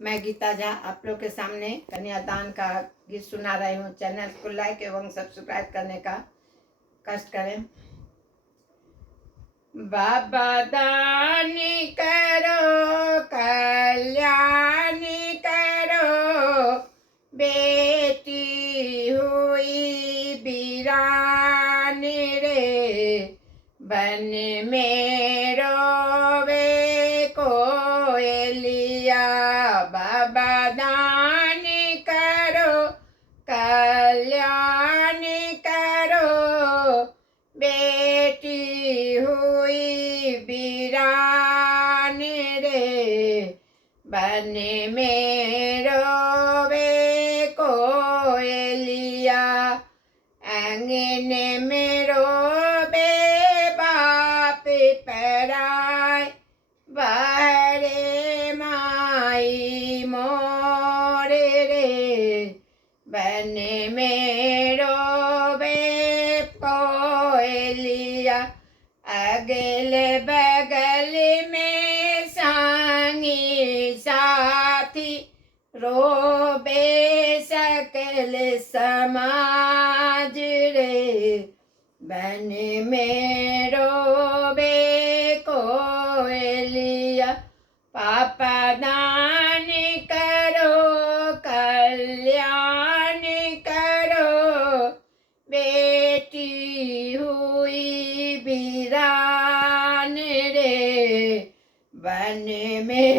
मैं गीता झा आप लोग के सामने कन्यादान का गीत सुना रही हूँ। चैनल को लाइक एवं सब्सक्राइब करने का कष्ट करें। बाबा दानी करो, कल्याणी करो, बेटी हुई वीरान रे, बन में रोवे कोयलिया। बाबा दानी करो, कल्याणी करो, बेटी हुई वीरान रे, बन में रोवे कोयलिया। आंगन में रोवे बाप पराय, बाहरे माई मोरे रे, बन में रोवे कोयलिया। अगल बगल में संगी साथी, रोबे सकल समाज रे, बन में रोबे कोयलिया। पापा दान करो, कल्याण करो, बेटी हुई वीरान रे, बन में